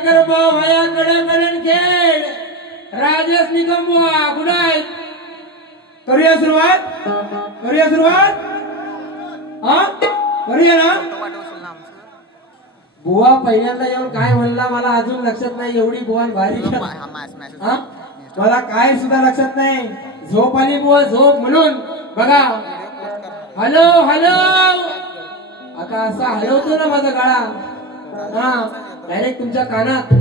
शंकर भाऊ भया कडकडन खेळ राजेश निकम बुवा गुड नाईट. करूया सुरुवात हा करूया ना. बुवा पहिल्यांदा येऊन काय म्हणला मला अजून लक्षात नाही. एवढी बुवा भारी हा मला काय सुद्धा लक्षात नाही. झोप आली बुवा झोप म्हणून बघा. हॅलो हॅलो आता असा हलवतो ना माझा गळा हा डायरेक्ट तुमच्या कानात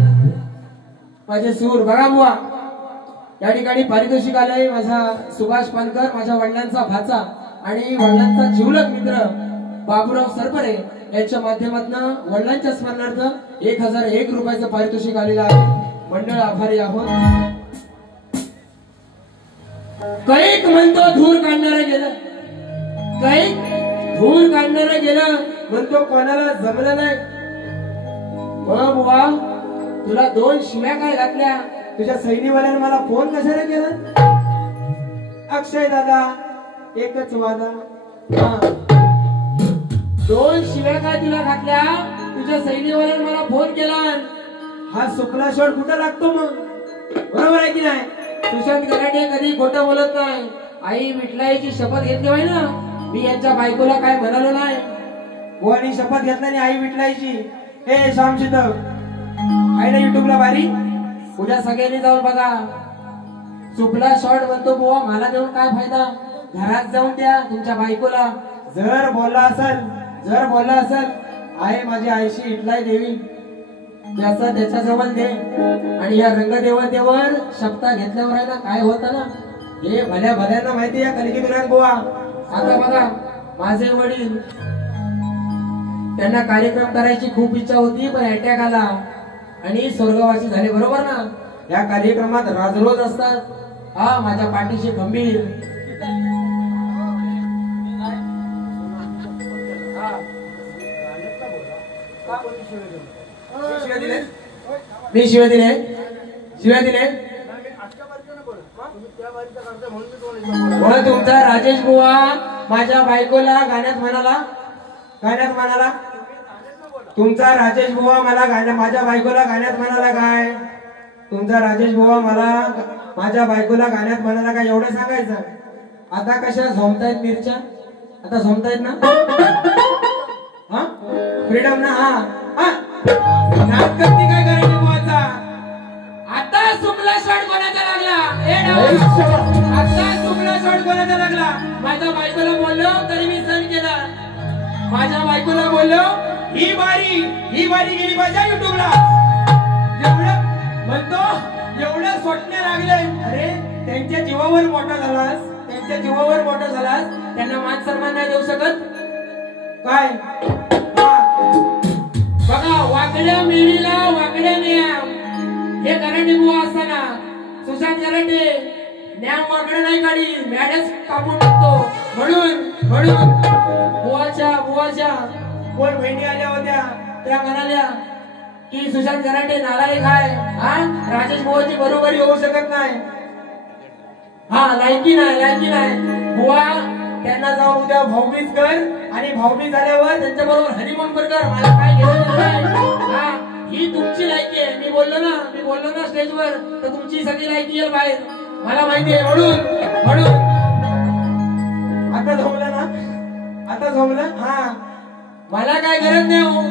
माझे सूर बघा बुवा. या ठिकाणी पारितोषिक आलंय माझा सुभाष पानकर माझ्या वडिलांचा भाचा आणि वडिलांचा जिवलग मित्र बाबूराव सरपरे यांच्या माध्यमातून वडिलांच्या स्मरणार्थ 1001 रुपयाचं पारितोषिक आलेलं आहे. मंडळ आभारी आहोत. कैक म्हणतो धूर काढणारं गेलं. कैक धूर काढणारं गेलं म्हणतो कोणाला जमलं नाही. मग बुवा तुला 2 शिव्या काय घातल्या. तुझ्या सैनीवाल्याने मला फोन कशाला केला. अक्षय दादा एकच वादा 2 शिव्या काय तुला घातल्या. तुझ्या सैनीवाल्याने मला फोन केला. हा सुपला शॉट कुठं लागतो मग बरोबर आहे की नाही. सुशांत गराटे कधी खोटं बोलत नाही. आई विठलाईची शपथ घेतली होय ना. मी यांच्या बायकोला काय म्हणालो नाही. बुवानी शपथ घेतल्याने आई विठलाईची. हे श्याम चितव आहे ना युट्यूबला भारी. उद्या सगळ्यांनी जाऊन बघा. सुपला शॉट म्हणतो बुवा मला देऊन काय फायदा. घरात जाऊन द्या तुमच्या बायकोला. जर बोलला असेल आहे माझी आईशी इटलाई देवी त्याचा त्याच्याजवळ दे. आणि या रंगदेवतेवर शपथा घेतल्यावर आहे ना काय होतं ना हे भल्या भल्यांना माहिती आहे. कलगी दुरान बुवा आता बघा माझे वडील त्यांना कार्यक्रम करायची खूप इच्छा होती पण अटॅक आला आणि स्वर्गवासी झाले बरोबर ना. या कार्यक्रमात राजरोज असतात. हा माझ्या पाठीशी खंबीर मी शिव्या दिले तुमचा राजेश बुवा माझ्या बायकोला गाण्यात म्हणाला. तुमचा राजेश बुवा मला माझ्या बायकोला गाण्यात म्हणाला काय. तुमचा राजेश बुवा मला माझ्या बायकोला गाण्यात म्हणाला काय एवढं सांगायचं. आता कशा झोमतायत मिरच्या. आता झोमतायत ना हा फ्रीडम ना. हा नाक करती काय करायची बुवाचा. आता सुपला शॉट कोणाचा लागला. आता सुपला शॉट कोणाचा लागला. माझ्या बायकोला बोललो तरी मी सहन केला. माझ्या बायकोला बोललो ही बारी गेली पाहिजे युट्यूबला. एवढं म्हणतो एवढं सोडण्या लागले. अरे त्यांच्या जीवावर मोठा झालास त्यांना मान सन्मान नाही देऊ शकत काय. बघा वाकड्या मेळीला वाकड्या न्याम. हे गराटे बुवा असताना सुशांत गराटे न्याम वाकडं नाही काढी मॅडच कापून टाकतो. म्हणून बुवाच्या कोण बहिणी आल्या होत्या त्या म्हणाल्या की सुशांत गराटे नालायक आहे. हा राजेश बुवाची बरोबरी होऊ शकत नाही. हा लायकी नाही बुवा त्यांना जाऊन उद्या भाऊबीज कर आणि भाऊबीज झाल्यावर त्यांच्या बरोबर हनीमून कर. मला काय घेऊन नाही. ही तुमची लायकी आहे. मी बोललो ना स्टेजवर तर तुमची सगळी लायकी येईल बाहेर मला माहिती आहे. म्हणून आता झोमलं हा मला काय गरज नाही हो.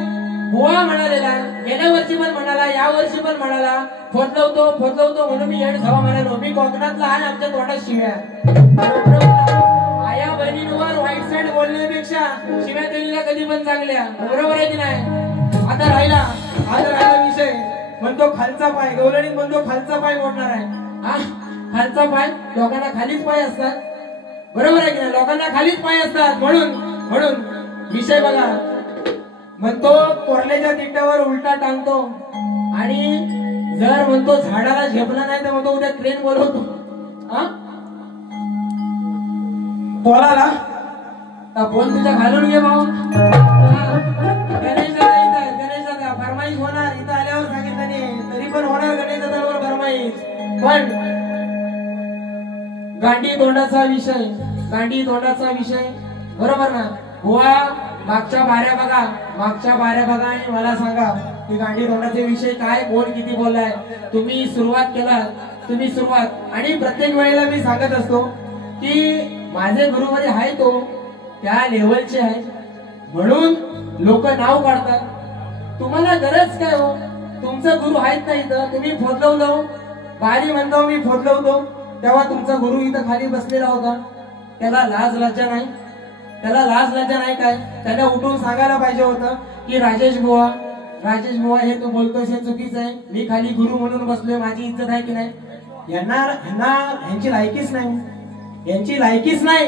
बुवा म्हणालेला गेल्या वर्षी पण म्हणाला या वर्षी पण म्हणाला फोडलवतो म्हणून मी हेड खावा म्हणालो. मी कोकणातला आहे आमच्या तोंडात शिव्या. आया बहिणींवर वाईट साईड बोलण्यापेक्षा शिव्या दिलेल्या कधी पण चांगल्या बरोबर आहे की नाही. आता राहिला विषय म्हणतो खालचा पाय. गवळणीत म्हणतो खालचा पाय मोडणार आहे. हा खालचा पाय लोकांना खालीच पाय असतात बरोबर आहे की नाही. लोकांना खालीच पाय असतात. म्हणून विषय बघा म्हणतो कोरल्याच्या तिट्यावर उलटा टांगतो आणि जर म्हणतो झाडाला झेपला नाही तर म्हणतो उद्या ट्रेन बोलवतो. हा बोलाला फोन तुझ्या घालून घे भाऊ. गणेश दादा फरमाईश होणार. इथं आल्यावर सांगितलं नाही तरी पण होणार गणेश दादावर फरमाईश. पण गांडी तोंडाचा विषय बरोबर ना. बुवा मागच्या बाऱ्या बघा आणि मला सांगा की गांधी तोंडाचे विषय काय, कोण किती बोललाय. तुम्ही सुरुवात आणि प्रत्येक वेळेला मी सांगत असतो की माझे गुरुवारी आहे तो त्या लेवलचे आहे म्हणून लोक नाव काढतात. तुम्हाला गरज काय हो, तुमचा गुरु आहेत ना इथं, तुम्ही फोडलवलो बारी म्हणतो मी फोडलवतो तेव्हा तुमचा गुरु इथं खाली बसलेला होता. त्याला लाज लज्जा नाही काय, त्याला उठून सांगायला पाहिजे होतं की राजेश बुवा हे तू बोलतोस हे चुकीचं आहे. मी खाली गुरु म्हणून बसलोय, माझी इज्जत आहे की नाही. यांची लायकीच नाही.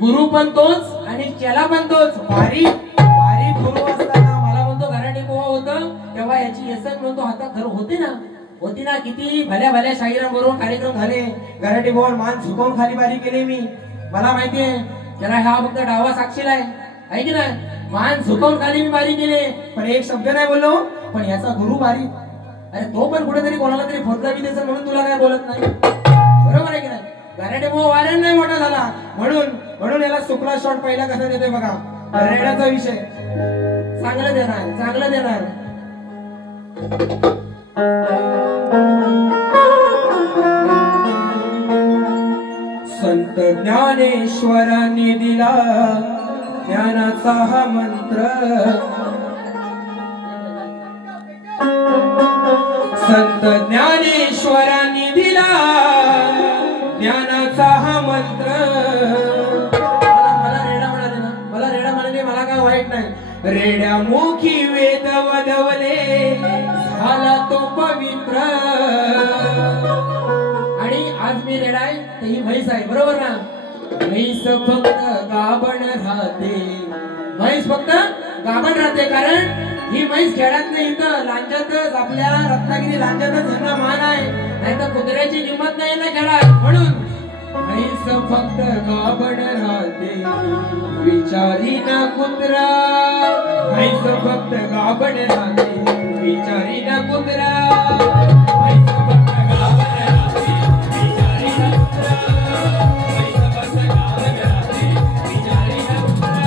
गुरु पण तोच आणि चेला पण तोच. भारी गुरु असताना मला म्हणतो घराटे बुवा होतं तेव्हा याची यसक म्हणतो हातात होती ना. किती भल्या शाहिरांबरोबर कार्यक्रम झाले. घराटे बुवा मान झुकवून खाली बारी केली मी, मला माहितीये. त्याला हा फक्त डावा साक्षीला आहे की नाही. मान झुकवून खाली मी बारी केली पण एक शब्द नाही बोललो. पण याचा गुरु बारी, अरे तो पण कुठेतरी कोणाला तरी फोडला बी त्याचं म्हणून तुला काय बोलत नाही. बरोबर आहे की नाही. घराटे भाऊ वाऱ्यान नाही मोठा झाला म्हणून याला सुपला शॉट पहिला कसा देतोय बघा. रेड्याचा विषय चांगलं देणार. संत ज्ञानेश्वरांनी दिला ज्ञानाचा हा मंत्र. संत ज्ञानेश्वरांनी दिला ज्ञानाचा हा मंत्र. मला रेडा म्हणाले मला काय वाईट नाही. रेड्या मुखी वेद वदवले झाला तो पवित्र. आणि आज मी रेडा आहे तर ही म्हैस आहे, बरोबर ना. म्हैस फक्त गाभण राहते कारण ही म्हैस खेळात नाही. इथं लांजातच आपल्या रत्नागिरी लांजातच ह्यांना मान आहे, नाही तर कुत्र्याची किंमत नाही ना खेळात. म्हणून म्हैस फक्त गाभण राहते विचारी ना कुत्रा. म्हैस फक्त गाभण राहते विचारी ना कुत्रा. म्हैस फक्त गाभण राहते विचारी ना कुत्रा. म्हैस फक्त गाभण राहते विचारी ना कुत्रा.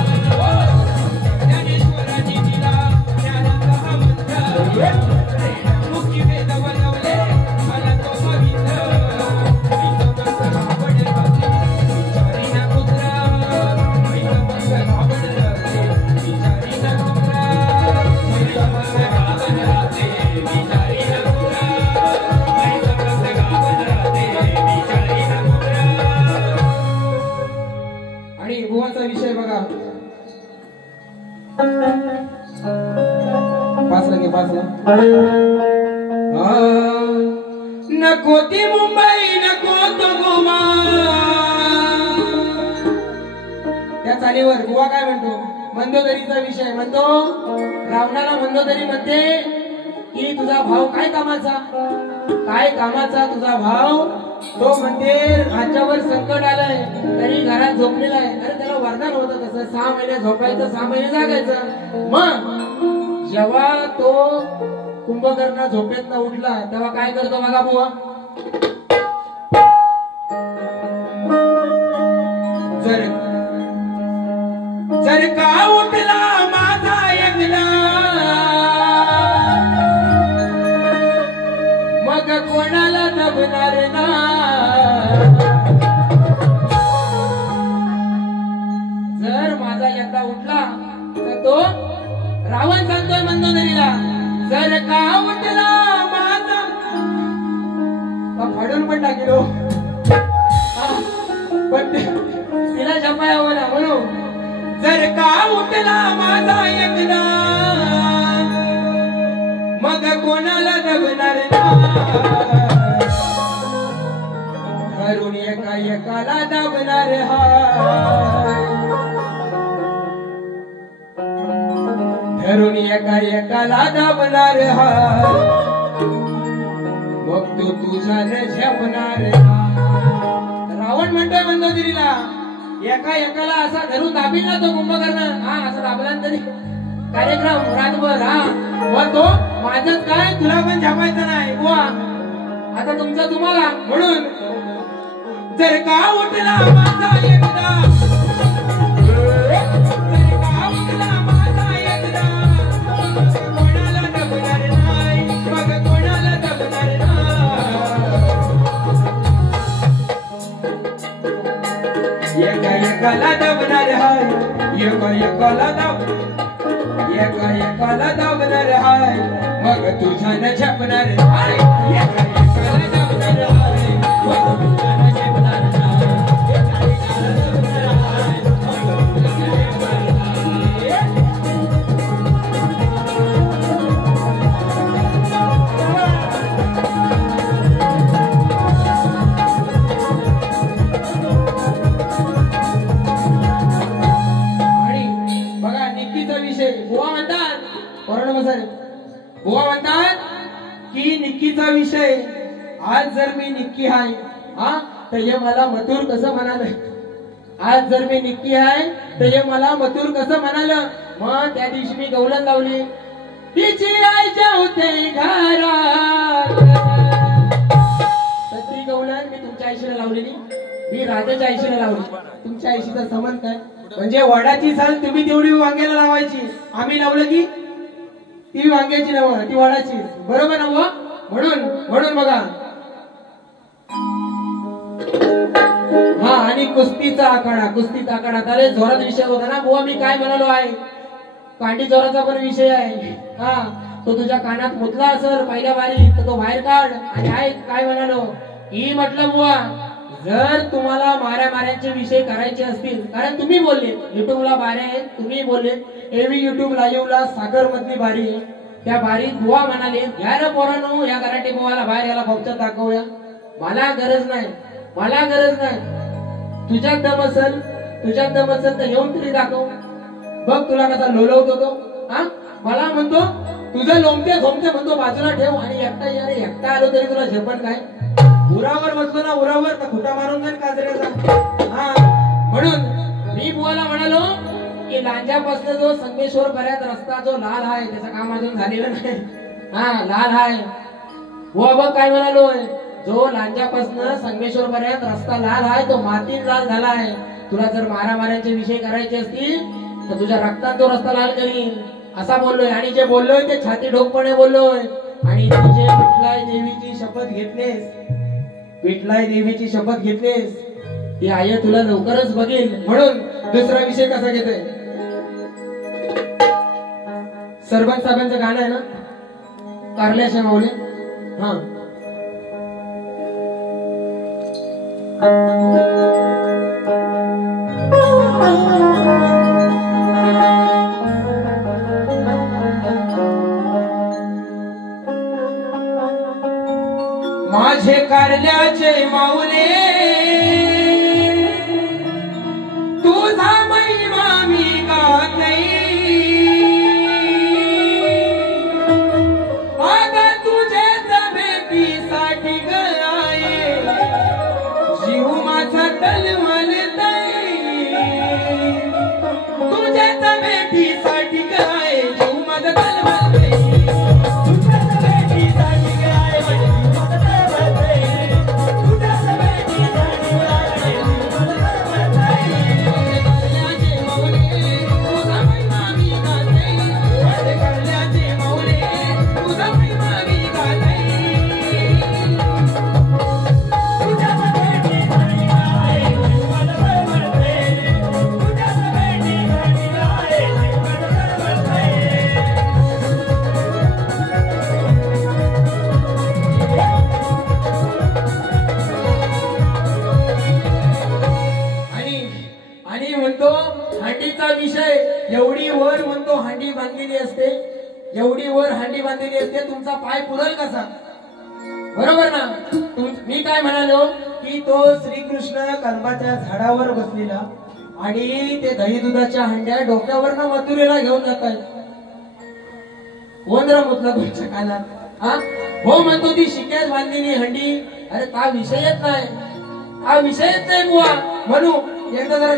ज्ञानेश्वरांनी दिला ज्ञानाचा हा मंत्र. मुखी वेद वदवले मला तो पवित्र. म्हैस फक्त गाभण राहते विचारी ना कुत्रा. म्हैस फक्त गाभण राहते विचारी ना कुत्रा. म्हैस फक्त गाभण राहते विचारी ना कुत्रा. म्हैस फक्त गाभण राहते विचारी ना कुत्रा. आणि बुवाचा विषय बघा. 5 नको ती मुंबई नको तो गोवा. त्या चालीवर बुवा काय म्हणतो, मंदोदरीचा विषय म्हणतो. रावणाला मंदोदरी म्हणते की तुझा भाव काय कामाचा तुझा भाव. तो म्हणते राज्यावर संकट आलंय तरी घरात झोपलेला आहे. अरे त्याला वरदान होतं तसं 6 महिने झोपायचं 6 महिने जागायचं. मग जेव्हा तो कुंभकर्ण झोपेत न उठला तेव्हा काय करतो बघा बुवा. जर का उठला माझा एकदा मग कोणाला दबणार ना. जर माझा एकदा उठला तर तो रावण सांगतोय मंदोदरीला जर का उठला माझा फाडून पण टाकेलो पण तिला जपाय हवं ना. म्हणून जर का उठला माझा एकदा मग कोणाला दबणार ना. घरून एकाला दाबणार हा. घरून एकाला दाबणार हा. मग तो तुझा झेपणार. रावण म्हणतोय मंदोदरीला एकाला असा धरून दाबील ना तो कुंभकर्ण. असं दाबला तरी कार्यक्रम रातभर. मग तो माझंच काय तुला पण झेपायचं नाही बुवा. आता तुमचं तुम्हाला. म्हणून जर का उठला माझा एकदा जर का उठला एकाला दाबणार हाय मग तुझ्यानं झेपणार हाय एकाला दाबणार हाय मग तुझ्यानं झेपणार हाय एकाला दाबणार हाय मग तुझ्यानं झेपणार बुवा म्हणतात की निक्कीचा विषय आज जर मी निक्की आहे हा तर हे मला मथुर कसं म्हणाल आज जर मी निक्की आहे तर हे मला मथुर कसं म्हणाल मग त्या दिवशी मी गवलन लावली तिची आई होते घरात तर ती गवलन मी तुमच्या आईशीला लावलेली मी राजाच्या आईशीला लावली तुमच्या आईशीचा संबंध काय म्हणजे वडाची साल तुम्ही तेवढी वांग्याला लावायची आम्ही लावलं की ती वांग्याची नव ती वडाची बरोबर ना म्हणून बघा हा आणि कुस्तीचा आखाडा अरे जोरात विषय होता ना बुवा मी काय म्हणालो आहे कांडी जोराचा पण विषय आहे हा तो तुझ्या कानात मुतला असेल पहिल्या बारी तर तो बाहेर काढ आणि काय म्हणालो की म्हटलं बुवा जर तुम्हाला माऱ्याचे विषय करायचे असतील कारण तुम्ही बोलले युट्यूबला बाऱ्या आहेत तुम्ही बोलले एव्ही युट्यूब लाईव्हला सागर मधली बारी आहे त्या बारीत बुवा म्हणाले घ्या रे पोरांनो या कराटे बुवाला बाहेर याला फक्त दाखवूया मला गरज नाही तुझ्यात दम असेल तर येऊन तरी दाखव बघ तुला कसा लोलवतो तो हा मला म्हणतो तुझं लोमते झोमते म्हणतो बाजूला ठेव आणि एकटा आलो तरी तुला झेपण काय उरावर बसलो ना उरावर तर खुटा मारून जाईल काजऱ्याचा हा म्हणून मी बुवाला म्हणालो की लांजापासून जो संगमेश्वर पर्यंत रस्ता जो लाल आहे त्याचं काम अजून झालेलं नाही हा लाल आहे बुवा बघ काय म्हणालोय जो लांजापासून संगमेश्वर पर्यंत रस्ता लाल आहे तो मातीत लाल झाला आहे तुला जर मारामाऱ्यांचे विषय करायचे असतील तर तुझ्या रक्तात तो रस्ता लाल करीन असा बोललोय आणि जे बोललोय ते छाती ढोकपणे बोललोय आणि तुझे विठ्ठलाई देवीची शपथ घेतलीस ती आई तुला लवकरच बघेल म्हणून दुसरा विषय कसा घेतोय सरपंच साहेबांचं गाणं आहे ना कारल्याच्या माऊली हा माझे कारल्याचे माऊले तुझा महिमा मी गात आगा तुझ्याच भेटीसाठी गळाये जीव माझा तलमलतय तुझ्याच भेटीसाठी गळाये जीव माझा तलमलतय एवढी वर हांडी बांधलेली असते तुमचा पाय पुरल कसा बरोबर ना मी काय म्हणालो की तो श्रीकृष्ण कल्पाच्या झाडावर बसलेला आणि ते दही दुधाच्या हंड्या डोक्यावर ना मथुरेला घेऊन जात आहेत कोण मुतला तुमच्या कानात हा हो म्हणतो ती शिक्यात बांधलेली हंडी अरे का विषयच नाही बुवा म्हणू एकदा जरा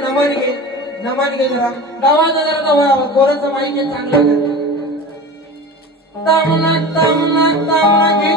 नमन घे जरा गावाचा जरा कोराचं माईक हे चांगलं तामना घे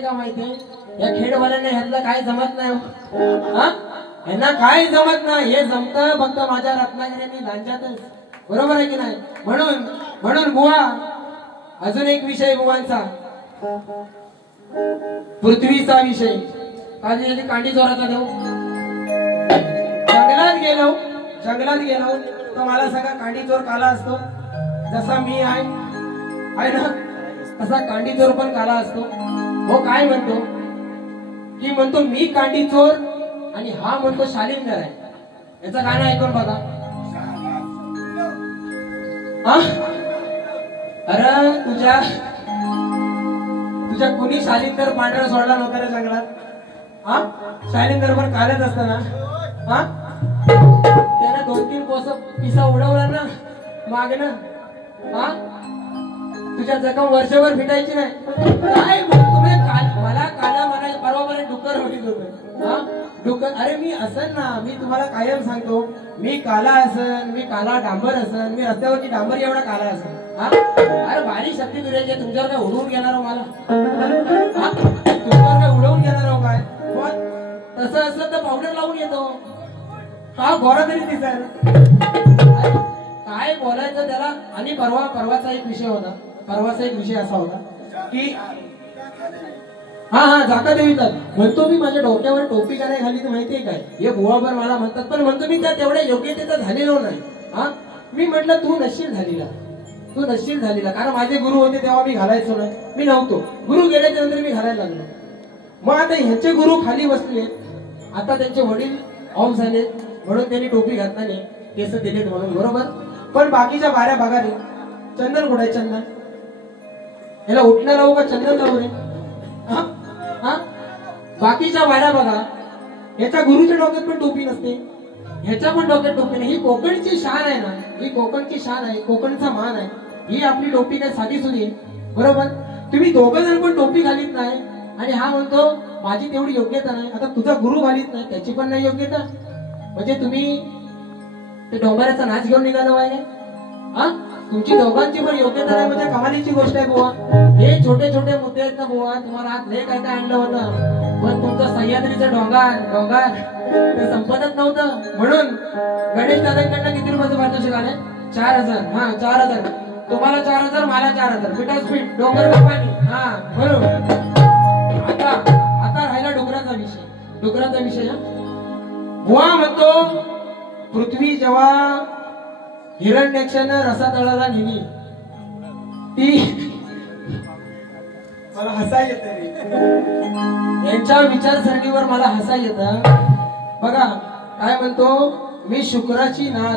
माहितीये का माहितीये या खेडवाल्यांना ह्यातलं काय जमत नाही हो. हा यांना काय जमत नाही, हे जमत फक्त माझ्या रत्नागिरी लांजातच, बरोबर आहे की नाही. म्हणून म्हणून बुवा अजून एक विषय बुवांचा, पृथ्वीचा विषय. काळजी कांडी चोराचा देऊ. जंगलात गेलो तर मला सगळा कांडी चोर काला असतो. जसा मी आहे ना तसा कांडी चोर पण काला असतो. हो काय म्हणतो की म्हणतो मी कांडी चोर आणि हा म्हणतो शालिंदर आहे. याचं गाणं ऐकून बघा. अरे तुझ्या कुणी शालिंदर पांढरा सोडला नव्हता रे जंगलात. हा शालिंदर पण कालच असताना हा त्याने 2-3 कोस पिसा उडवला ना मागणं. हा तुझ्या जखम वर्षभर फिटायची नाही. काय तुम्ही मला काला म्हणाय परवा मला डुक्कर म्हणत होतं. हा डुक्कर, अरे मी असन ना, मी तुम्हाला कायम सांगतो मी काला असन, मी काला डांबर असन, मी रस्त्यावरची डांबर एवढा काला असन. हा अरे बारीक शक्ती फिरायची, तुमच्यावर काय उडवून घेणार हो मला. तुमच्यावर काय उडवून घेणार हो काय. तसं असलं तर पावडर लावून येतो. हा गोरा तरी दिसायला. काय बोलायचं त्याला. आणि परवाचा एक विषय असा होता की हा झाका देवीचा म्हणतो मी माझ्या डोक्यावर टोपी का नाही घाली तर माहितीये काय, हे बुवाभर मला म्हणतात, पण म्हणतो मी त्या तेवढ्या योग्यतेचा झालेलो नाही. हा मी म्हटलं तू नशील झालेला, कारण माझे गुरु होते तेव्हा मी घालायचो नाही, मी नव्हतो. गुरु गेल्याच्या नंतर मी घालायला लागलो. मग आता ह्यांचे गुरु खाली बसले, आता त्यांचे वडील ऑफ झाले म्हणून त्यांनी टोपी घातली, केस दिलेत म्हणून, बरोबर. पण बाकीच्या बाऱ्या भागा रे चंदन कुठे चंदन, याला उठणं लावू का चंदन लावू रे. हा बाकीच्या बाऱ्या बघा, याच्या गुरुच्या डोक्यात पण टोपी नसते, ह्याच्या पण डोक्यात टोपी नाही. ही कोकणची शान आहे ना, ही कोकणची शान आहे, कोकणचा मान आहे. ही आपली टोपी काय साधी सुधी आहे, बरोबर. तुम्ही दोघं जण पण टोपी घालीत नाही आणि हा म्हणतो माझी तेवढी योग्यता नाही. आता तुझा गुरु घालीत नाही, त्याची पण नाही योग्यता, म्हणजे तुम्ही ते डोंगराचा नाच घेऊन निघालो आहे. हा तुमची दोघांची पण योग्यता नाही म्हणजे कमालीची गोष्ट आहे बुवा. हे छोटे छोटे मुद्दे आहेत ना बुवा, तुम्हाला आज लय काय काय आणलं होतं, पण तुमचं सह्याद्रीचं डोंगर ते संपतच नव्हतं. म्हणून गणेश दादांकडनं किती रुपयाचं पारितोषिक आलंय? 4000. हा 4000. तुम्हाला 4000, मला 4000. पिठाच पीठ, डोंगर का पाणी. हा म्हणून आता राहिला डोंगराचा विषय. बुवा म्हणतो पृथ्वी जेव्हा हिरण्यक्षानं रसा तळाला नेली, ती मला हसा येत यांच्या विचारसरणीवर मला हसा येत. बघा काय म्हणतो मी शुक्राची नार,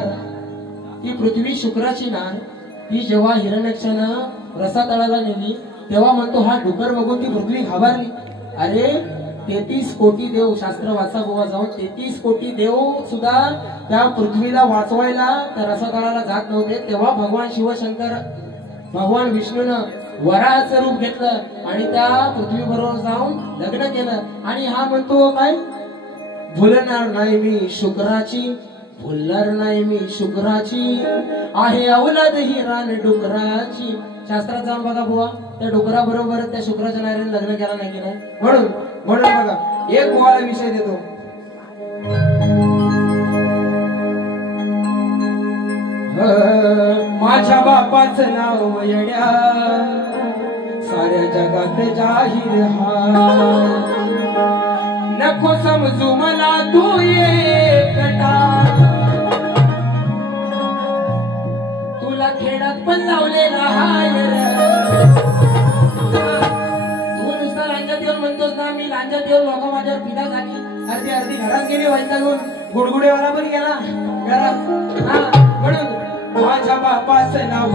ती पृथ्वी शुक्राची नार, ती जेव्हा हिरण्यक्षानं रसा तळाला नेली तेव्हा म्हणतो हा डुकर बघून ती पृथ्वी घाबरली. अरे 33 कोटी देव, शास्त्र वाचा गोवा जाऊन, 33 कोटी देव सुद्धा त्या पृथ्वीला वाचवायला त्या रसातळाला जात नव्हते. तेव्हा भगवान शिवशंकर, भगवान विष्णूनं वराहाचं रूप घेतलं आणि त्या पृथ्वी बरोबर जाऊन लग्न केलं. आणि हा म्हणतो काय, भुलणार नाही मी शुक्राची, भुलणार नाही मी शुक्राची, आहे अवलाद ही रान डुकराची. शास्त्रात जाऊन बघा बुवा, त्या डुकरा बरोबर त्या शुक्राच्या नाऱ्याने लग्न केला नाही की नाही. म्हणून बघा एक बुवाला विषय देतो. माझ्या बापाचं नाव येड्या साऱ्या जगात जाहीर हा, नको समजू मला तू एकटा, तुला खेळात पण लावलेला हाय. तू नुसता लांजात येऊन म्हणतोस ना, मी लांजात येऊन लोक माझ्यावर पिता झाली, अर्धी घरात गेली वैतागून, गुडगुडेवाला पण गेला घरात. हा म्हणून माझ्या बापाचं नाव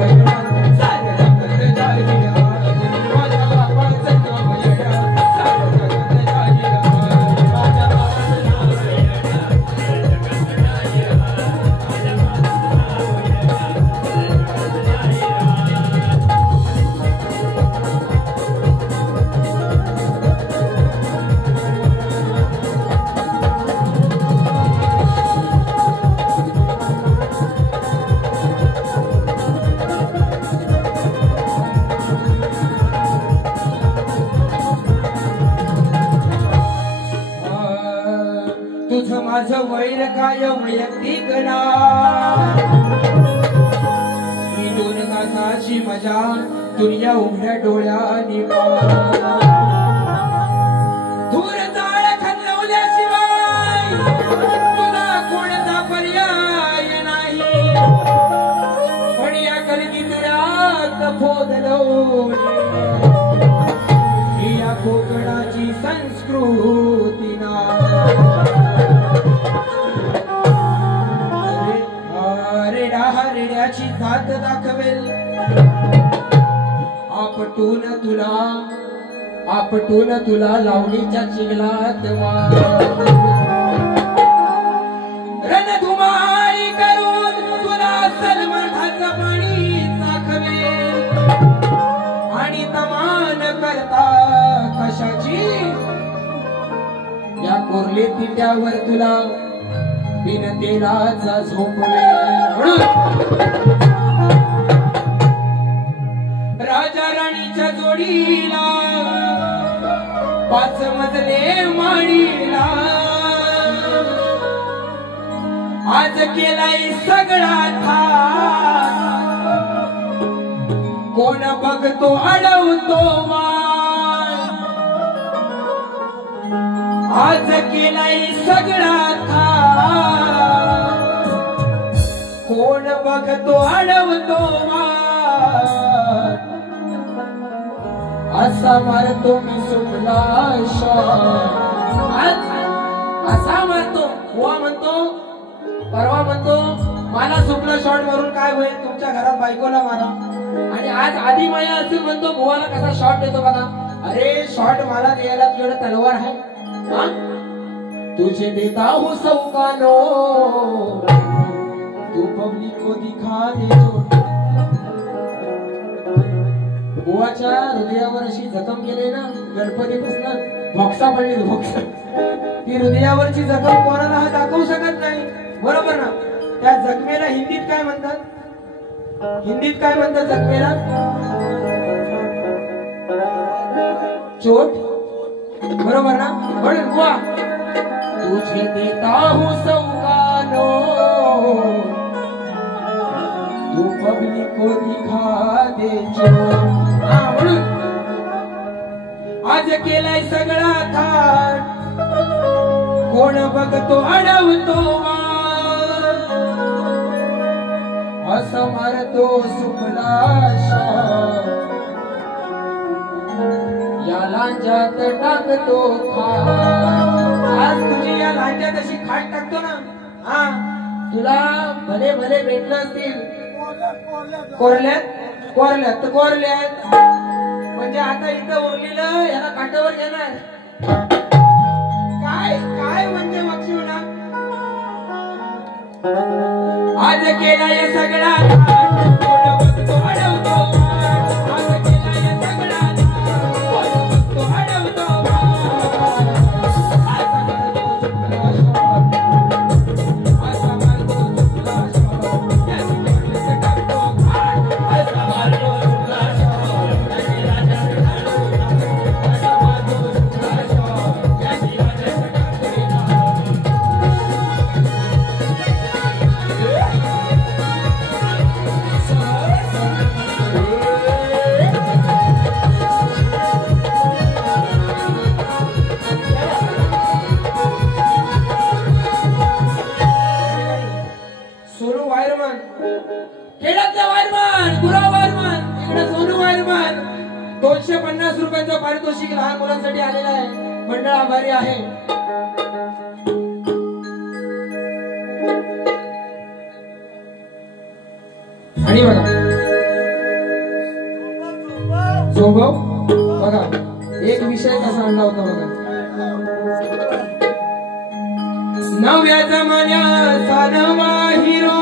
साऱ्या जगात जाहीर हा, माझ्या बापाचं नाव येड्या साऱ्या जगात जाहीर हा, माझ्या बापाचं नाव येड्या साऱ्या जगात जाहीर हा, माझ्या बापाचं नाव येड्या साऱ्या जगात वैर काय वैयक्तिक ना ही दोन तासाची मजा दुनिया उघड्या डोळ्यानी दूर जाळ खणवल्याशिवाय तुला कोणता पर्याय नाही पण या कलगीतुळ्यात फोदलवली ही या कोकणाची संस्कृती ना रेड्याची जात दाखवेल आपटून तुला लावणीच्या चिखलात रणधुमाळी करून तुला सलमठाचं पाणी चाखवेल आणि तमान करता कशाची या कोरले तिट्यावर तुला बिन तेलाचा झोपवेल राजा राणीच्या जोडीला 5 मजले माडीला आज केलाय सगळा थाट कोण बघतो अडवतो आज केलाय सगळा थाट कोण बघतो अडवतो असा मारतो मी सुखला असा मारतो बुवा म्हणतो परवा म्हणतो मला सुखला शॉट मारून काय होईल तुमच्या घरात बायकोला मारा आणि आज आधी माया असेल म्हणतो बुवाला कसा शॉट देतो बघा अरे शॉट मला द्यायला तुझ्याकडे तलवार आहे तुझे देता हूँ सौकानो तू पब्लिक को दिखा दे जो बुवाच्या हृदयावर अशी जखम केली ना गणपतीपासून भोक्सा पडली भोक्सा ती हृदयावरची जखम कोणाला दाखवू शकत नाही बरोबर ना त्या जखमेला हिंदीत काय म्हणतात जखमेला चोट बरोबर ना म्हणून बुवा तुझे देता हूँ सौगानो तू पब्लिक को दिखा दे जो म्हणून आज केलाय सगळा थाट कोण बघतो अडवतो असं मारतो सुखला या लांजात टाकतो आज तुझी या लांजात अशी खाट टाकतो ना तुला भले भले भेटलं असतील कोरल्यात म्हणजे आता इथं उरलेलं याला काटावर घेणार काय म्हणजे मग शिवना आज केलाय सगळा ₹250 पारितोषिक लहान मुलांसाठी आलेला आहे मंडळ आभारी आहे आणि बघा झोबव बघा एक विषय कसा आणला होता बघा नव्या जमान्याचा नवा हिरो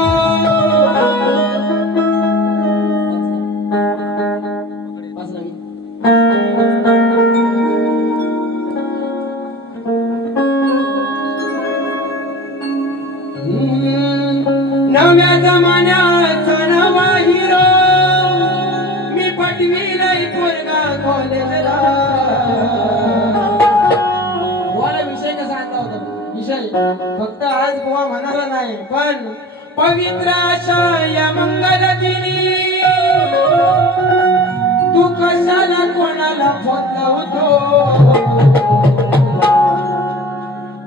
नव्या जमान्याचा नवा हिरो मी पटवीलाय पोरगा कॉलेजला बोला विषय कसा आणला होता विषय फक्त आज पवित्र अशा या मंगल दिनी तू कशाला कोणाला फसवतो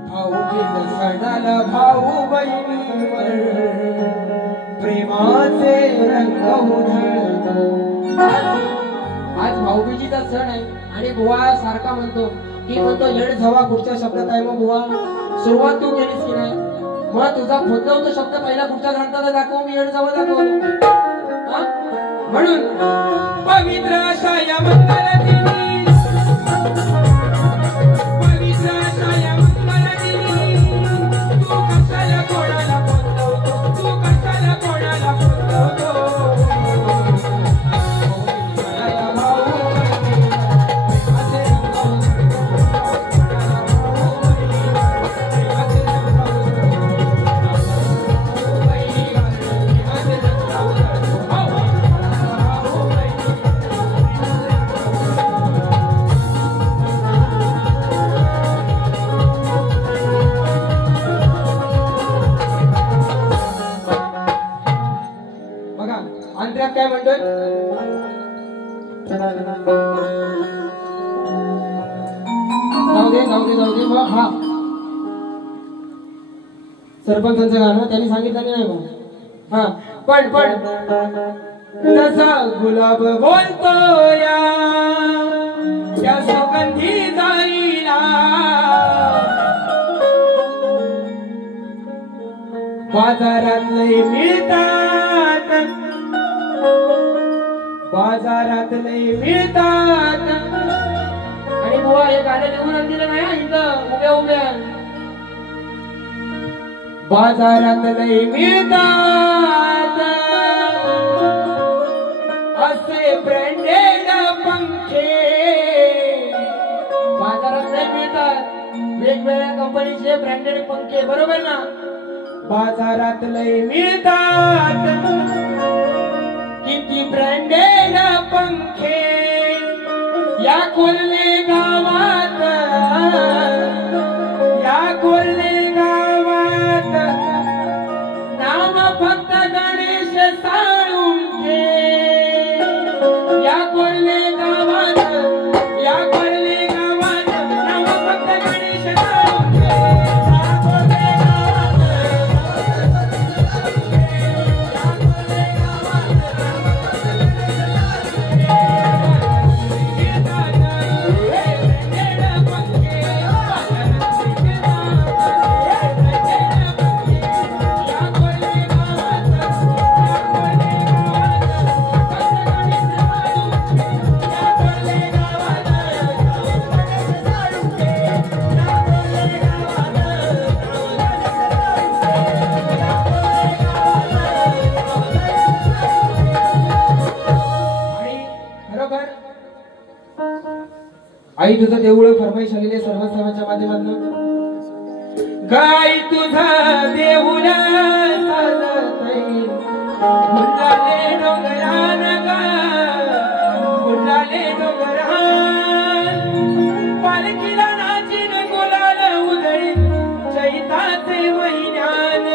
भाऊबीज सणाला भाऊ बहिणीवर प्रेमाचे रंग उधळतो। आज भाऊबीजीचा सण आहे आणि बुवा सारखा म्हणतो की म्हणतो येड झवा कुठच्या शब्दात आहे मग बुवा सुरुवात तू केलीस की नाही मग तुझा फसवतो शब्द पहिला कुठच्या ग्रंथाला दाखव मी येड झवा दाखवतो म्हणून पवित्र अशा या मंगल दिनी पवित्र अशा या मंगल दिनी तू कशाला कोणाला फसवतो तू कशाला कोणाला फसवतो काय म्हणतोय जाऊ दे मग हा सरपंचांचं गाणं त्यांनी सांगितलं नाही मग हा पण जसा गुलाब बोलतो या सुगंधी जाईला बाजारात लई मिळतात बाजारात लई मिळतात आणि बुवा हे गाणं लिहून आणलेलं नाही इथं उभ्या उभ्या बाजारात लई मिळतात असे ब्रँडेड पंखे बाजारात लई मिळतात वेगवेगळ्या कंपनीचे ब्रँडेड पंखे बरोबर ना बाजारात लई मिळतात किती ब्रँडेड पंखे या कोल्हे गावात नाम फक्त गणेश साळुंखे या कोल्हे गावात नाम फक्त गणेश साळुंखे आई तुझं देऊळ फरमाईश आलेले सर्व समाजाच्या माध्यमातून गाय तुझं देऊळ फुलाले डोंगरान फुलाले डोंगरान पालखीला नाचीन गुलाल उधळी चैताचे महिन्यान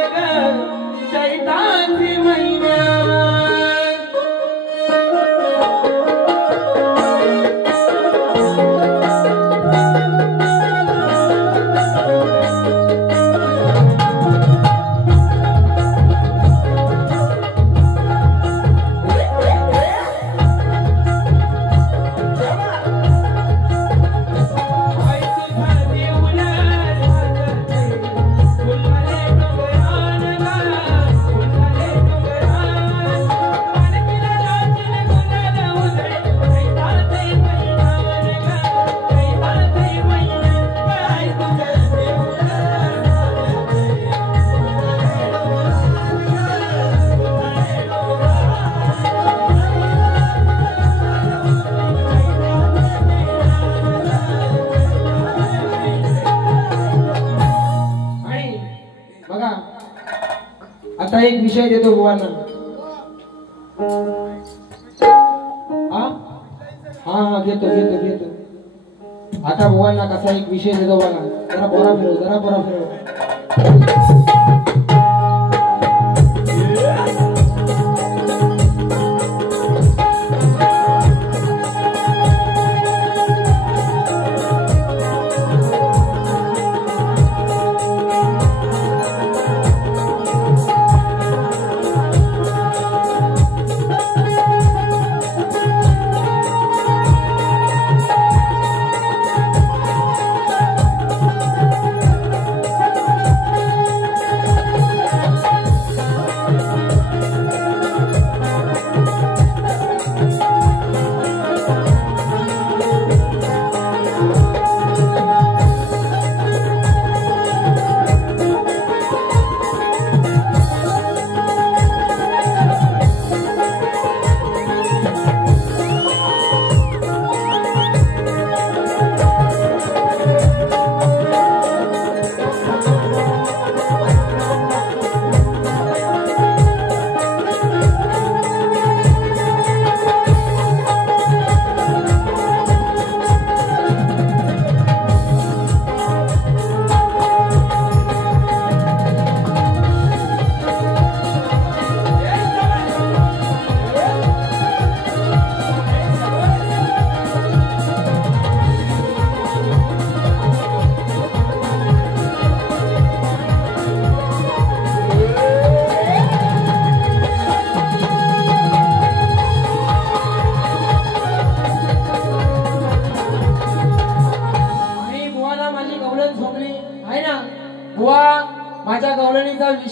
चैताचे महिन्यान आता एक विषय देतो बुवांना हा घेतो आता बुवांना कसा एक विषय देतो बघा जरा बोरा फिरव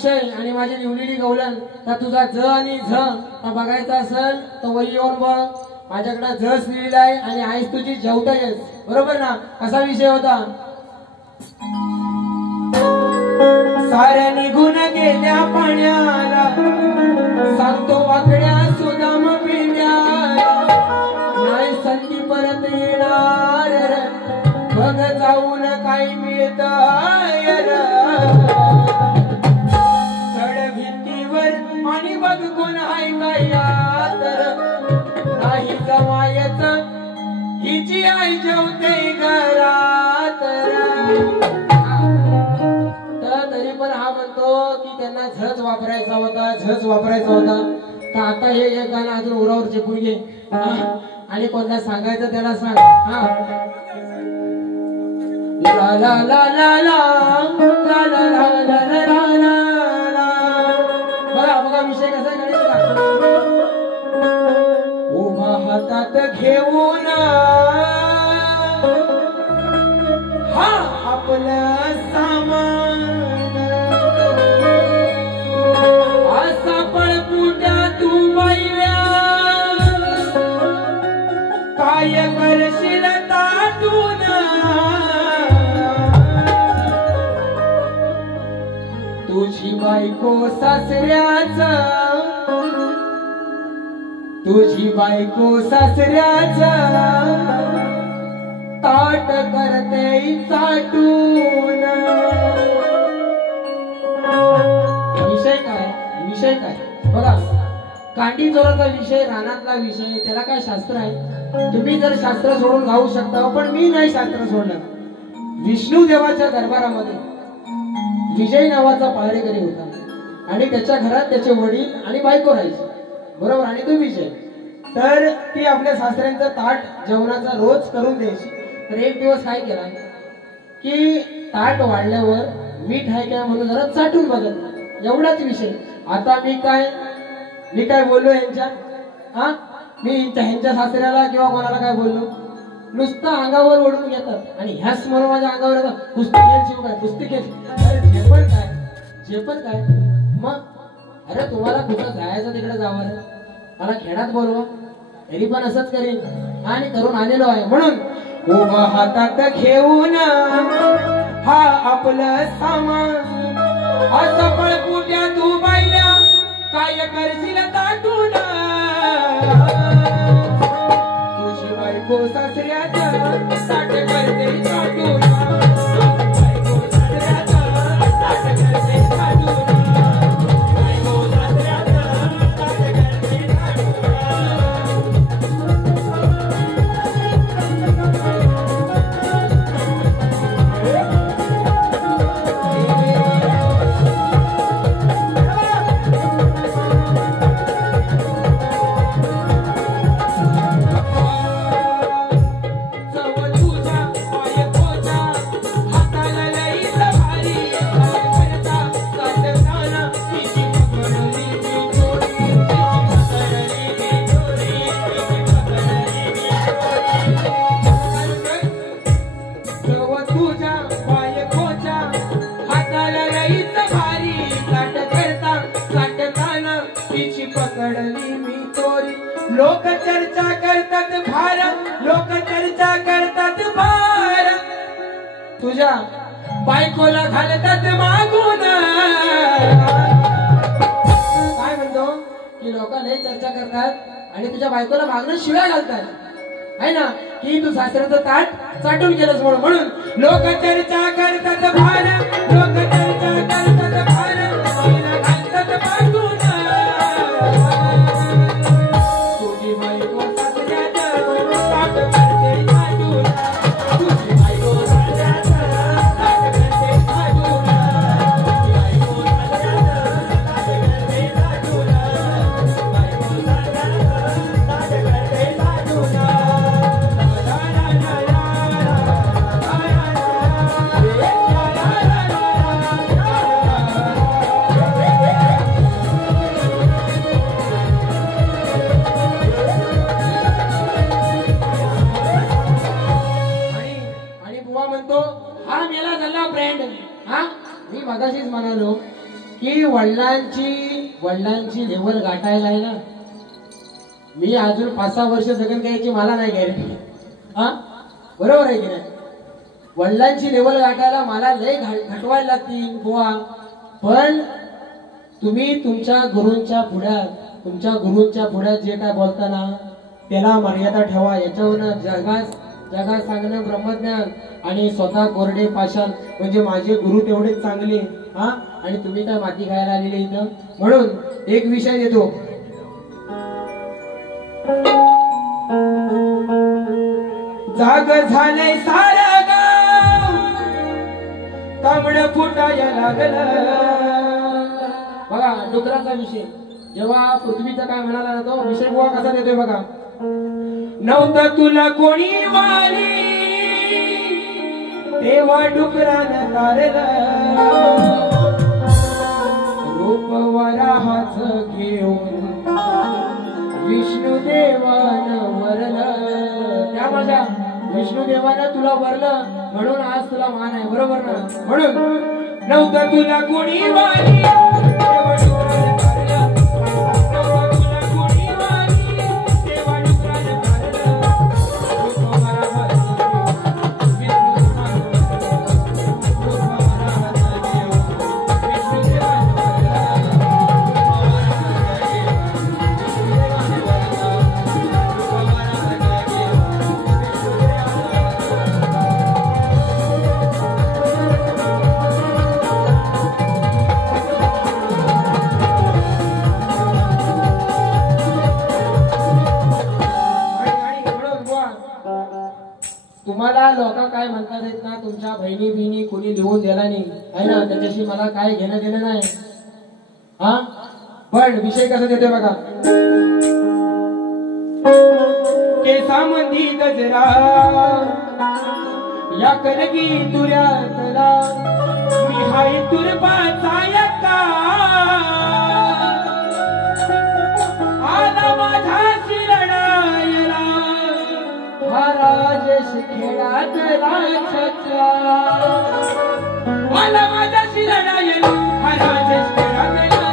विषय आणि माझी निवडलेली गवलन तर तुझा ज आणि झ बघायचा असेल तर वही येऊन बघ. माझ्याकडे जस लिहिलेला आहे आणि आईस तुझी जेवतायच, बरोबर ना. कसा विषय होता? साऱ्या निघून गेल्या पाण्याला सांगतो वाकड्या सुदाम पिण्याला नाही संधी परत येणार बघ जाऊन काही मिळत चढ भिंतीवर आणि बघ कोण आहे काय तर नाही जमायच हिची आई जेवते घरात. तरी पण हा म्हणतो की त्यांना झच वापरायचा होता, झच वापरायचा होता. तर आता हे एक गाणं अजून उरावर चेपून घे आणि कोणाला सांगायचं त्याला सांग. हा ला ला ला ला ला ला ला ला ला ला ला. बघा बघा विषय कसा आहे गणेशचा. उभा हातात घेऊन हा आपलं सामान असा पळपुट्या तू बाईव्या काय करशील ताटून तुझी बायको सासऱ्याचा, तुझी बायको सासऱ्याचा ताट करते चाटून. विषय काय? विषय काय बघा. कांडी चोराचा विषय, रानातला विषय, त्याला काय शास्त्र आहे? तुम्ही जर शास्त्र सोडून गाऊ शकता, पण मी नाही शास्त्र सोडलं. विष्णू देवाच्या दरबारामध्ये विजय नावाचा पहारेकरी होता आणि त्याच्या घरात त्याचे वडील आणि बायको राहायचे, बरोबर. आणि तो विजय तर ती आपल्या सासऱ्यांचं ताट जेवणाचा रोज करून द्यायची. तर एक दिवस काय केला की ताट वाढल्यावर मीठ आहे काय म्हणून जरा चाटून बघत, एवढाच विषय. आता मी काय बोललो यांच्या, मी ह्यांच्या सासऱ्याला किंवा कोणाला काय बोललो? नुसतं अंगावर ओढून घेतात आणि ह्याच म्हणून माझ्या अंगावर येतात, कुस्ती खेळ शिव काय, कुस्ती खेळ. जे पण काय मग. अरे तुम्हाला कुठं जायचं तिकडे जावं, मला खेळात बोलवा, तरी पण असंच करेन आणि करून आलेलो आहे. म्हणून उभा हातात घेऊन हा आपलं सामान असं पळपुट्या तू बाईला काय करशील ताटून तुझी बायको सासऱ्याचं ताट करते ताटून. लोक चर्चा करतात भार, लोक चर्चा करतात भार, तुझ्या बायकोला घालतात मागून. काय म्हणतो की लोक लय चर्चा करतात आणि तुझ्या बायकोला मागणं शिव्या घालतात आहे ना, की तू सासऱ्याचं ताट चाटून गेलंस म्हणून. लोक चर्चा करतात भार, लोक चर्चा करतात भार, घालतात मागून. की वडिलांची लेवल गाठायला आहे ना, मी अजून 5-6 वर्ष जगन घ्यायची मला नाही गॅरंटी. हा बरोबर आहे की नाही? वडिलांची लेवल गाठायला मला लय घटवायला लागतील बुवा. पण तुम्ही तुमच्या गुरूंच्या पुढ्यात जे काय बोलताना त्याला मर्यादा ठेवा. याच्यावरून जगात सांगणं ब्रह्मज्ञान आणि स्वतः कोरडे पाषाण. म्हणजे माझे गुरु तेवढेच चांगले, हा, आणि तुम्ही काय माती खायला आलेले इथं. म्हणून एक विषय देतो. जाग झालंय सारा गाव, तांबड फुटायला लागलं. बघा डुकराचा विषय जेव्हा पृथ्वीचा काय म्हणाला जातो, विषय बुवा कसा देतोय बघा. नव्हतं तुला कोणी वाली तेव्हा डुकरानं तारलं, रूप वराहाच घेऊन विष्णुदेवानं वरलं. त्या माझ्या विष्णुदेवानं तुला वरलं म्हणून आज तुला मान आहे. बरोबर ना? म्हणून नव्हतं तुला कोणी वाली तेव्हा डुकरानं तारलं, नव्हतं तुला कोणी वाली तेव्हा डुकरानं तारलं, रूप वराहाच तुम्हाला लोक काय म्हणतात आहेत ना, तुमच्या बहिणी कोणी लिहून दिला नाही आहे ना, त्याच्याशी मला काय घेणं देणं नाही. हा पण विषय कसा देतोय बघा. केसामंदी गजरा या कलगी तुऱ्यातला, मी हाय तुरबाचा यक्का आला माझ्याशी लढायला, हा राजेश खेळातला छत्रा आला माझ्याशी लढायला, हा राजेश खेळातला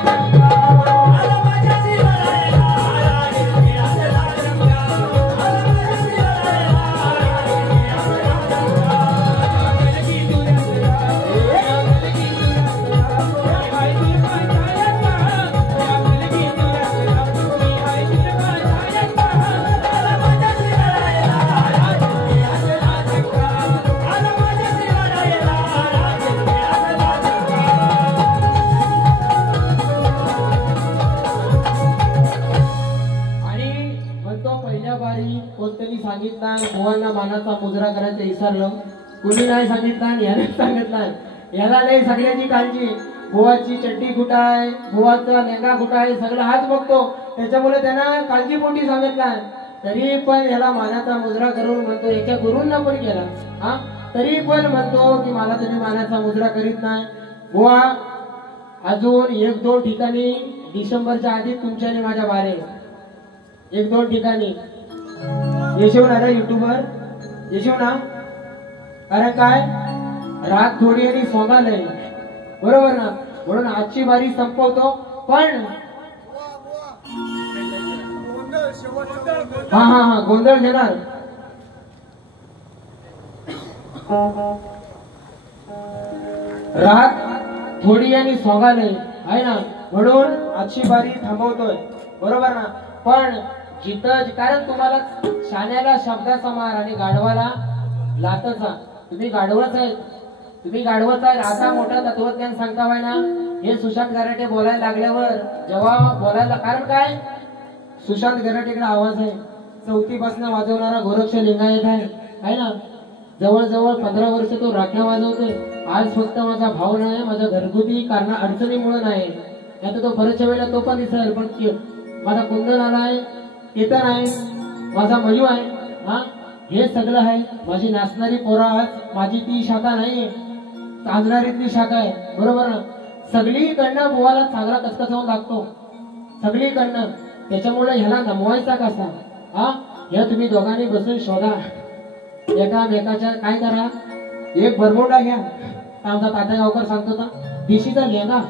कोणतरी सांगितलं भुवांना मानाचा मुजरा करायचं विसरलं, कुणी नाही सांगितलं, याने सांगितलं. याला नाही सगळ्याची काळजी, भुवाची चड्डी कुठं आहे, भुवाचा लेंगा कुठं आहे, सगळं हाच बघतो. त्याच्यामुळे त्यांना काळजीपोटी सांगितलं. तरी पण याला मानाचा मुजरा करून म्हणतो, याच्या गुरूंना पण केला, हा, तरी पण म्हणतो की मला तुम्ही मानाचा मुजरा करीत नाही. बुवा अजून 1-2 ठिकाणी डिसेंबरच्या आधी तुमच्याने माझ्या बारे 1-2 ठिकाणी येशील ना रे युट्यूबवर, येशील ना. कारण काय रात थोडी आणि सोंगालय, बरोबर ना. म्हणून आजची बारी संपवतो. पण हा गोंधळ घेणार. रात थोडी आणि सोंगालय आहे ना, म्हणून आजची बारी थांबवतोय, बरोबर ना. पण जिथं, कारण तुम्हाला शाण्याला शब्दाचा मार आणि गाढवाला लातचा. तुम्ही गाढवच आहेत. असा मोठा तत्वज्ञान सांगता बाय ना, हे सुशांत गराटे बोलायला लागल्यावर जेव्हा बोलायला, कारण काय सुशांत गराटेकडे आवाज आहे, 4थी पासून वाजवणारा गोरक्ष लिंगायत आहे ना. जवळजवळ 15 वर्ष तो राख्या वाजवतोय. आज फक्त माझा भाव नाही, माझ्या घरगुती कारण अडचणीमुळे नाही. आता तो परतच्या वेळेला तो पण दिसेल. पण माझा कुंदन आला आहे, केतन आहे, माझा मयू आहे, हा, हे सगळं आहे. माझी नाचणारी पोरा, माझी ती शाखा नाहीये, तांजणारीतली शाखा आहे, बरोबर ना. सगळीकडनं बुवाला चांगला कचकचावून लागतो, सगळीकडनं. त्याच्यामुळे ह्याला नमवायचा कसा, हा, ह्या तुम्ही दोघांनी बसून शोधा. एकामेकाच्या काय करा, एक बरमोंडा घ्या. आमचा तात्या गावकर सांगतो ना, दिशीचा लेंगा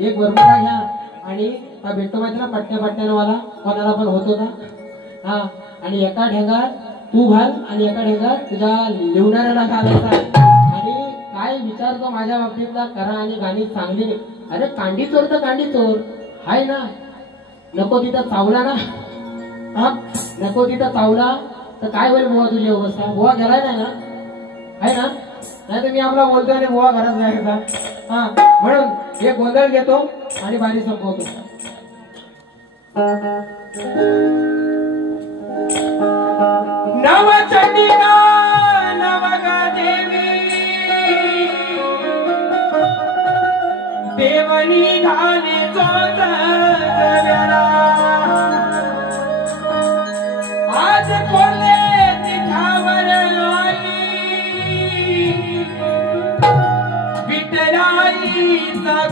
एक बरमुडा घ्या आणि हा भेटतो माहिती ना पट्ट्या पट्ट्यानं वाला कोणाला पण होत होता हा आणि एका ढेंगात तू घाल आणि एका ढेंगात तुझ्या लिवणाऱ्याला घालायचा आणि काय विचारतो माझ्या बाबतीतला करा आणि गाणी चांगली अरे कांडी चोर तर कांडी चोर हाय ना नको तिथं चावला ना हा नको तिथं चावला तर काय होईल बुवा तुझी अवस्था बुवा गेलाय नाही ना आहे ना नाही तर मी आपला बोलतोय आणि बुवा घरात जायचा हा म्हणून हे गोंधळ घेतो आणि बारी संपवतो नवचंडिका नवगा देवी देवनी घाले आज कोले तिठावर आई विठराई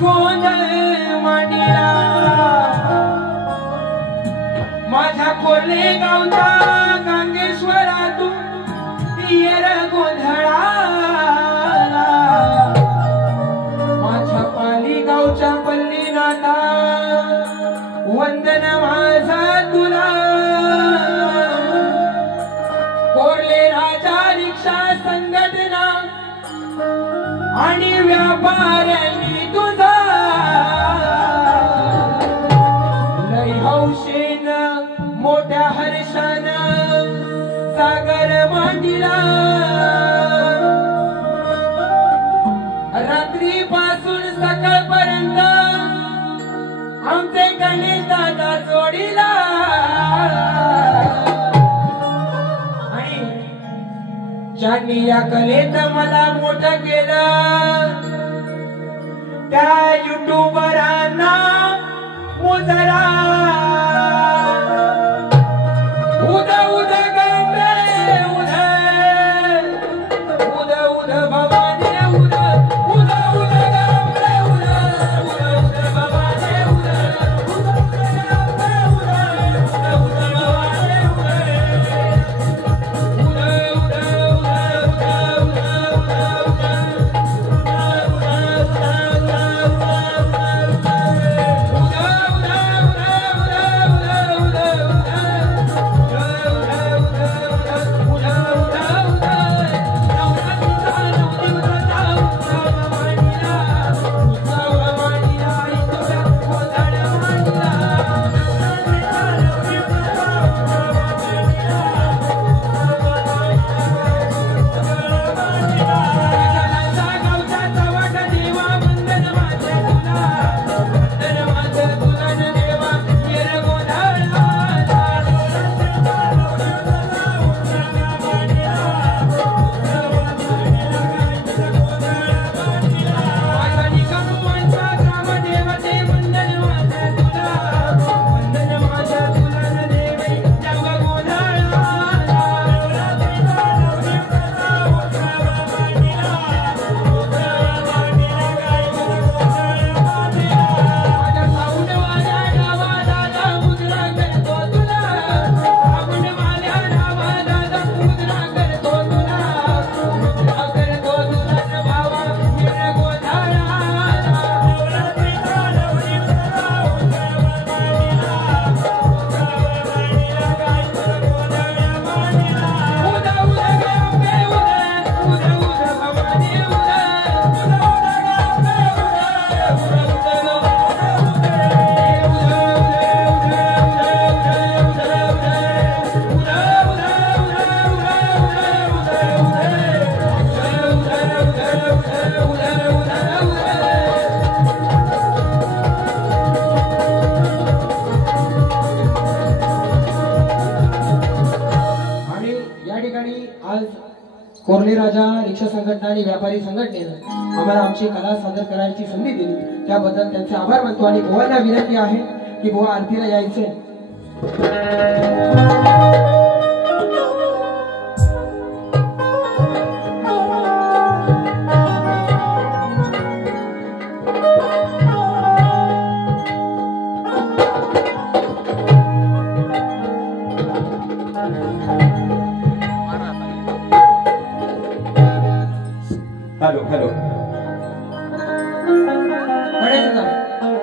गोंधळ मांडिला माझ्या कोले गावचा गांगेश्वरा तू येर गोंधळाला माझ्या पाली गावच्या पल्लीनाथा वंदन माझा तुला कोरले राजा रिक्षा संघटना आणि व्यापाऱ्यांनी तुझा लई हौशेन मोठ्या हर्षान सागर मांडिला रात्री पासून सकाळपर्यंत आमचे गणेश दादा जोडीला आणि ज्यांनी या कलेत मला मोठं केलं त्या युट्यूबरांना मुजरा उद उद गंगे उद उद उद भवानी उद उद उद गंगे उद उद उद भवानी उद उद उद गंगे उद उद उद भवानी कोरले राजा रिक्षा संघटना आणि व्यापारी संघटनेनं आम्हाला आमची कला सादर करायची संधी दिली त्याबद्दल त्यांचे आभार मानतो आणि बुवांना विनंती आहे की बुवा आरतीला यायचे हॅलो हॅलो म्हणायचं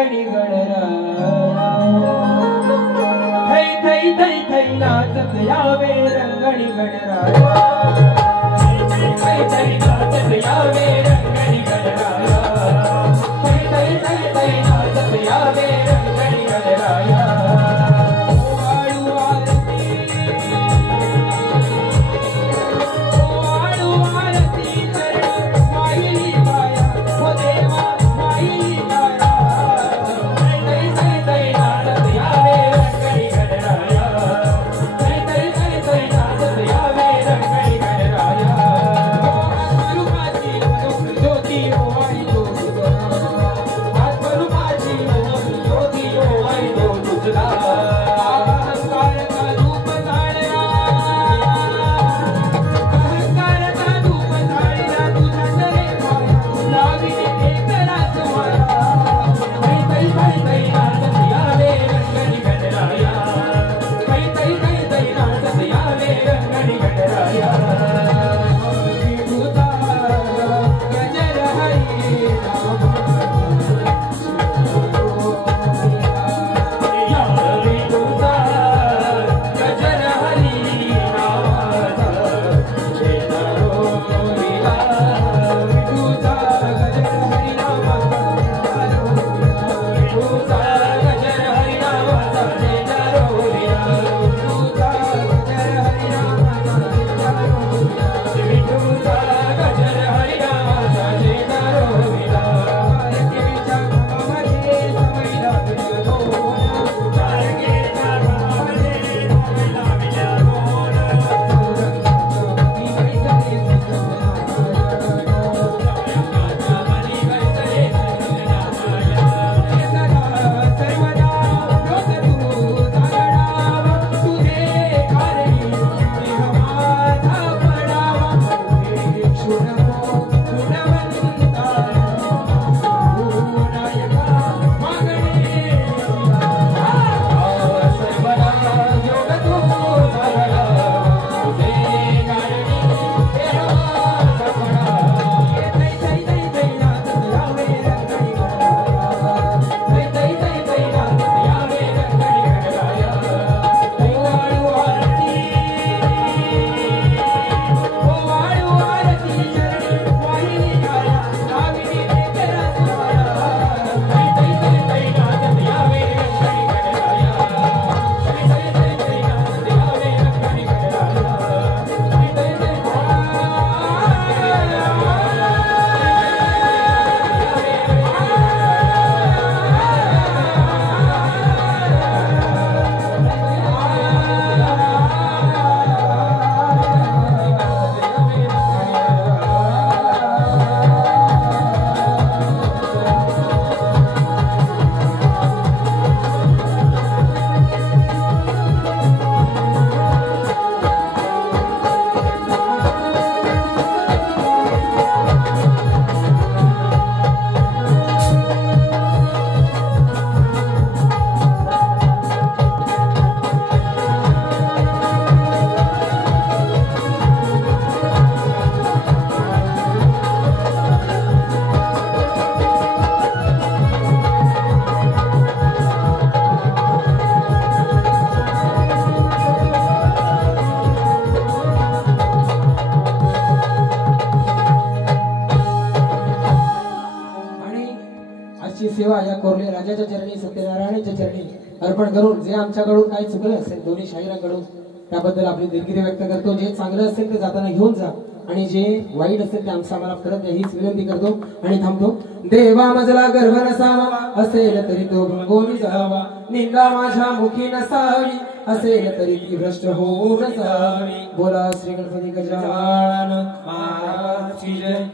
रंगणी गणराया थै थै थै थै नाचत यावे रंगणी गणराया थै थै नाचत यावे रंगणी गणराया थै थै थै थै नाचत यावे रंगणी गणराया सेवा या कोरले राजाच्या चरणी सत्यनारायणाच्या चरणी अर्पण करून जे आमच्याकडून काही चुकलं असेल दोन्ही शाहिरांकडून त्याबद्दल आपली दिलगिरी व्यक्त करतो. जे चांगलं असेल ते जाताना घेऊन जा आणि जे वाईट असेल ते आमचा मला परत हीच विनंती करतो आणि थांबतो. देवा मजला गर्भ नसावा असेल तरी तो भंगोनी जावा, निंदा माझ्या मुखी नसावी असेल तरी ती भ्रष्ट होऊन जावी. बोला श्री गणपती गजानन महाराज की जय.